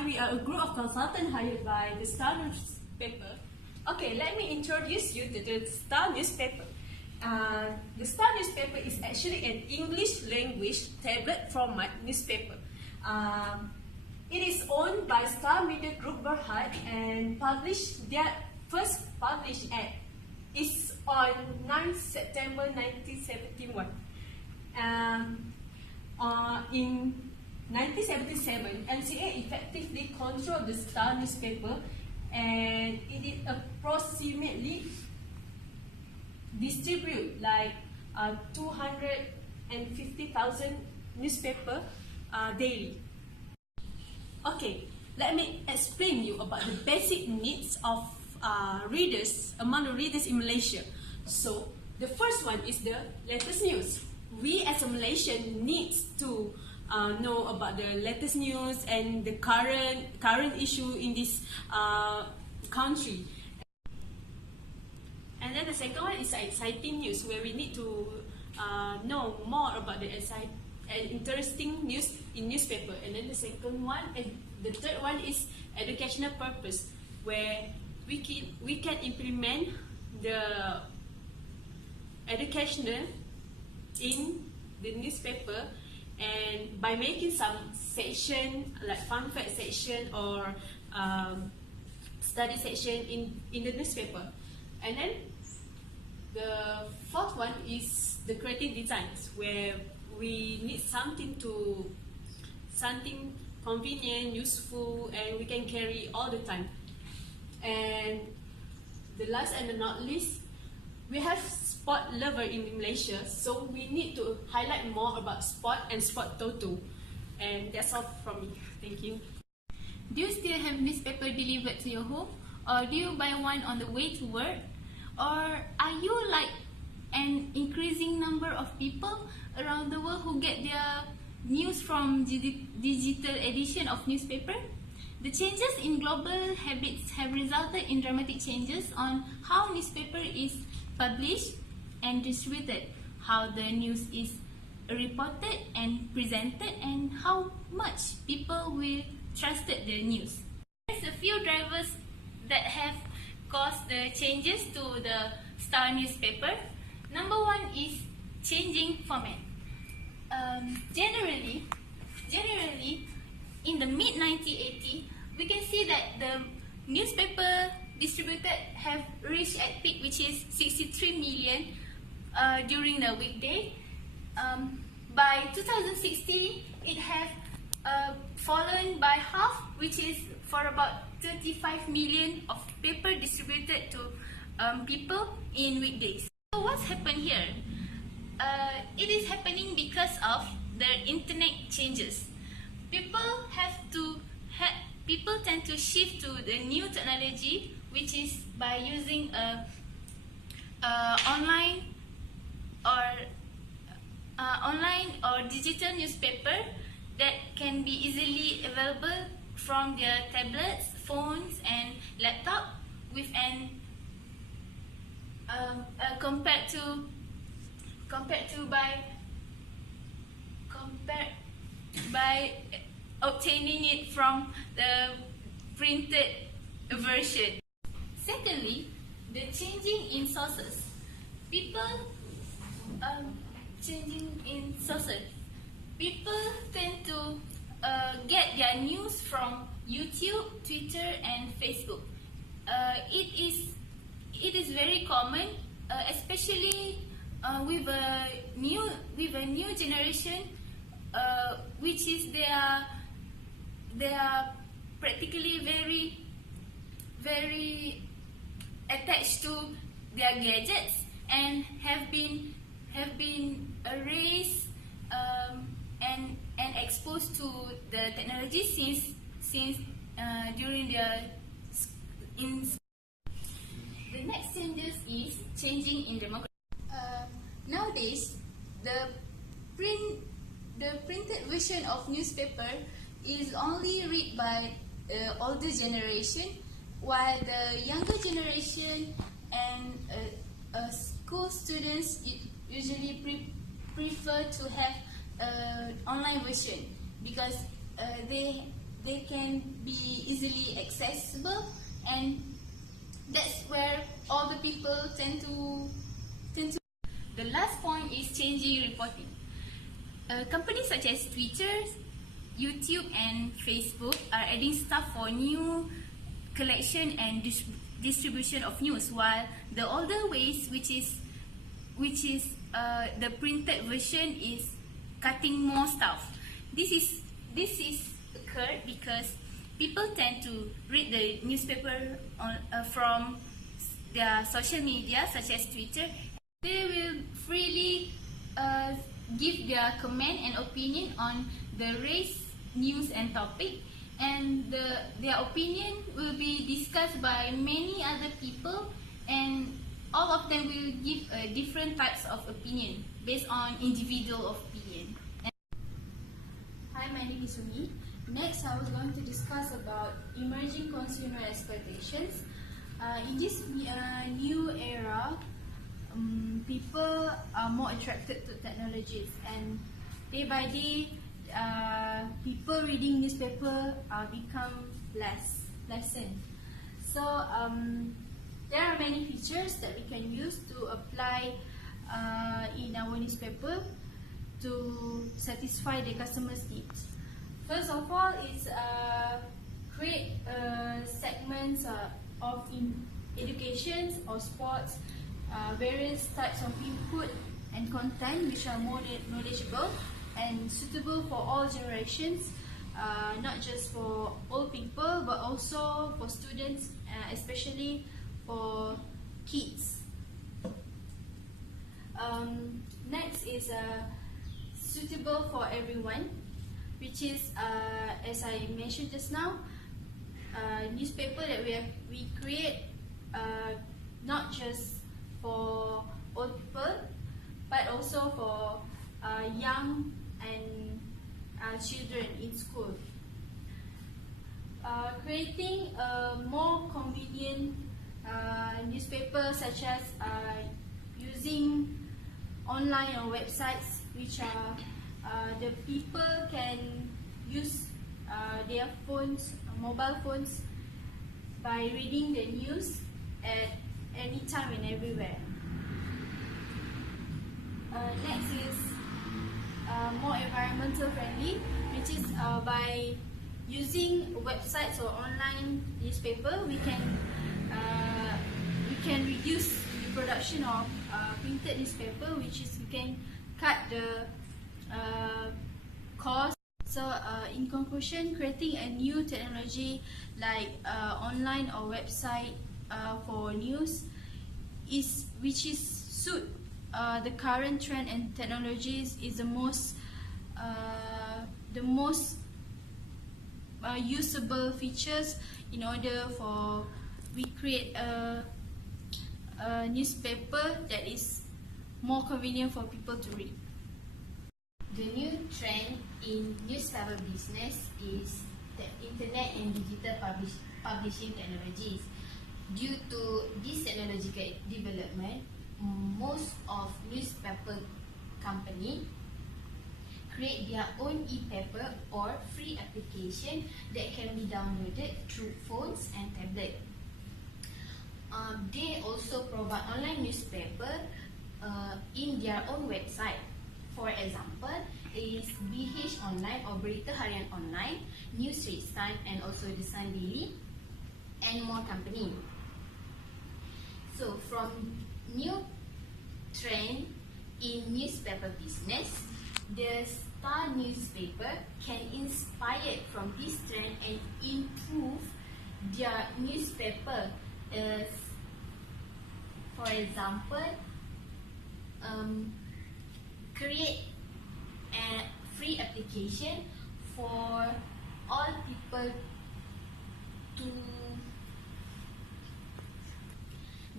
why we are a group of consultants hired by the Star newspaper. Okay, let me introduce you to the Star newspaper. The Star newspaper is actually an English language tablet format newspaper. It is owned by Star Media Group Berhad and their first published ad is on 9 September 1971. In 1977, NCA effectively controlled the Star newspaper, and it is approximately distribute like 250,000 newspaper daily. Okay, let me explain you about the basic needs of readers among the readers in Malaysia. So the first one is the latest news. We as a Malaysian needs to know about the latest news and the current issue in this country. And then the second one is exciting news, where we need to know more about the interesting news in newspaper. And then the third one is educational purpose, where we can implement the educational in the newspaper, and by making some section like fun fact section or study section in the newspaper. And then the fourth one is the creative designs, where we need something convenient, useful, and we can carry all the time. And the last and not least, we have sport lover in Malaysia, so we need to highlight more about sport and sport toto. And that's all from me. Thank you. Do you still have newspaper delivered to your home, or do you buy one on the way to work? Or are you like an increasing number of people around the world who get their news from digital edition of newspaper? The changes in global habits have resulted in dramatic changes on how newspaper is published and distributed, how the news is reported and presented, and how much people will trust the news. There's a few drivers that have caused the changes to the Star newspaper. Number one is changing format. Generally, in the mid-1980s, we can see that the newspaper distributed have reached at peak, which is 63 million during the weekday. By 2016, it has fallen by half, which is for about 35 million of paper distributed to people in weekdays. So what's happened here? It is happening because of the internet changes. People tend to shift to the new technology, which is by using online or digital newspaper that can be easily available from their tablets, phones, and laptop, with an compared by obtaining it from the printed version. Secondly, the changing in sources. People tend to get their news from YouTube, Twitter, and Facebook. It is very common, especially with a new generation, which is they are practically very attached to their gadgets and have been raised and exposed to the technology since during their The next changes is changing in demographics. Nowadays, the printed version of newspaper is only read by older generation, while the younger generation and school students usually prefer to have online version, because they they can be easily accessible, and that's where all the people tend to. The last point is changing reporting. Companies such as Twitter, YouTube and Facebook are adding stuff for new collection and distribution of news, while the older ways, which is the printed version, is cutting more stuff. This is occurred because people tend to read the newspaper from their social media such as Twitter. They will freely give their comment and opinion on the race, news and topic, and their opinion will be discussed by many other people, and all of them will give different types of opinion based on individual opinion. Hi, my name is Umie. Next, I was going to discuss about emerging consumer expectations. In this new era, people are more attracted to technologies, and day by day, people reading newspaper become lessen. So there are many features that we can use to apply in our newspaper to satisfy the customers' needs. First of all, is create segments of education or sports, various types of input and content which are more knowledgeable and suitable for all generations, not just for old people but also for students, especially for kids. Next is suitable for everyone, which is as I mentioned just now, newspaper that we create not just for old people but also for young and children in school. Creating a more convenient newspaper, such as using online or websites which are the people can use their phones, mobile phones, by reading the news at any time and everywhere. Next is more environmental friendly, which is by using websites or online newspaper, we can reduce the production of printed newspaper, which is we can cut the cost. So in conclusion, creating a new technology like online or website for news which is suit the current trend and technologies is the most usable features in order for we create a newspaper that is more convenient for people to read. The new trend in newspaper business is the internet and digital publishing technologies. Due to this technological development, most of newspaper company create their own e-paper or free application that can be downloaded through phones and tablet. They also provide online newspaper in their own website. For example, is BH Online or Berita Harian Online, News Straits Time, and also The Sun Daily, and more company. So from new trend in newspaper business, the Star newspaper can inspire from this trend and improve their newspaper. For example, create a free application for all people to.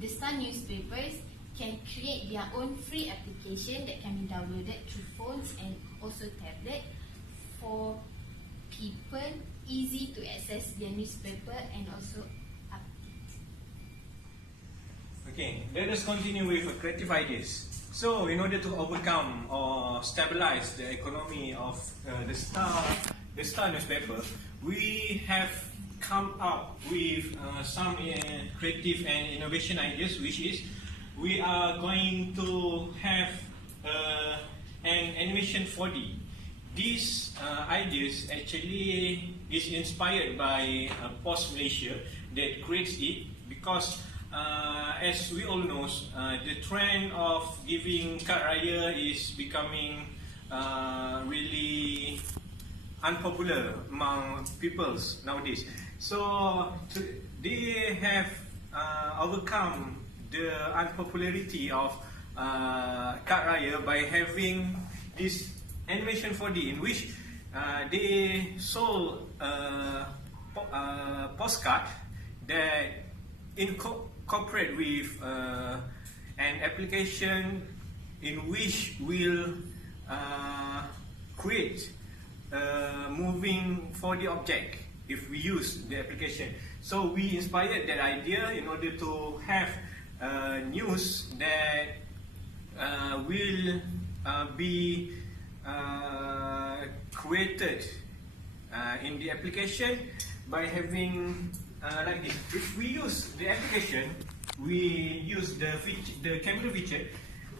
The Star newspapers can create their own free application that can be downloaded through phones and also tablet for people, easy to access their newspaper and also update. Okay, let us continue with creative ideas. So, in order to overcome or stabilize the economy of the Star newspaper, we have come up with some creative and innovation ideas, which is we are going to have an animation 4D. These ideas actually is inspired by Post Malaysia that creates it, because as we all know, the trend of giving card raya is becoming really unpopular among peoples nowadays. So they have overcome the unpopularity of card raya by having this animation 4D, in which they sold postcard that incorporate with an application in which will create a moving 4D object if we use the application. So we inspired that idea in order to have news that will be created in the application by having like this. If we use the application, we use the camera feature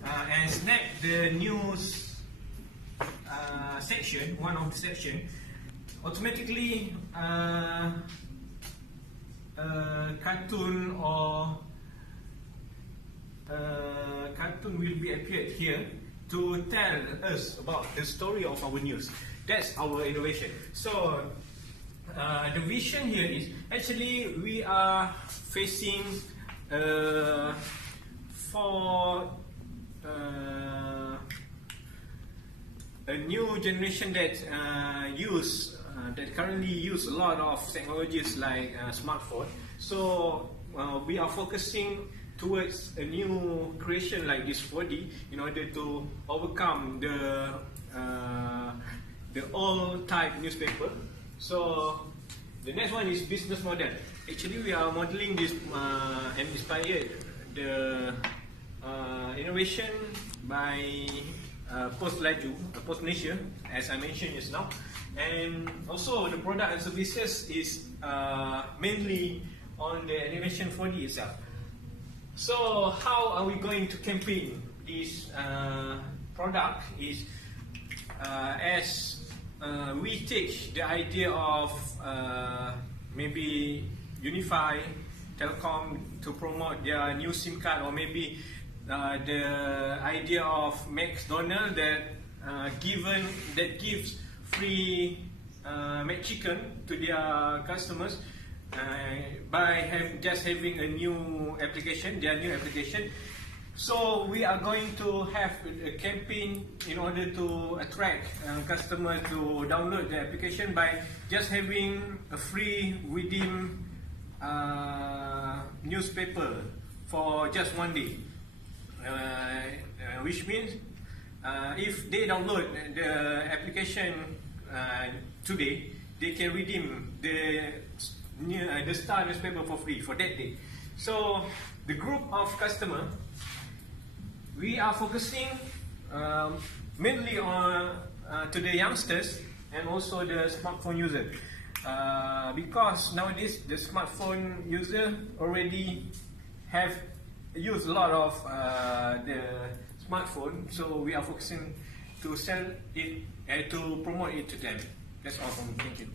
and snap the news section, one of the section, automatically cartoon or cartoon will be appeared here to tell us about the story of our news. That's our innovation. So the vision here is actually we are facing for a new generation that that currently use a lot of technologies like smartphone. So we are focusing towards a new creation like this 4D in order to overcome the old type newspaper. So the next one is business model. Actually, we are modeling this and inspired the innovation by Post Malaysia, as I mentioned just now, and also the product and services is mainly on the animation 4D itself. So how are we going to campaign this product is as we take the idea of maybe Unify, Telecom to promote their new SIM card, or maybe the idea of McDonald's that gives free McChicken to their customers by just having a new application, their new application. So we are going to have a campaign in order to attract customers to download the application by just having a free redeem newspaper for just one day, which means if they download the application today, they can redeem the Star newspaper for free for that day. So the group of customer, we are focusing mainly on to the youngsters and also the smartphone user, because nowadays the smartphone user already have used a lot of the smartphone, so we are focusing to sell it and to promote it to them. That's all from me. Thank you.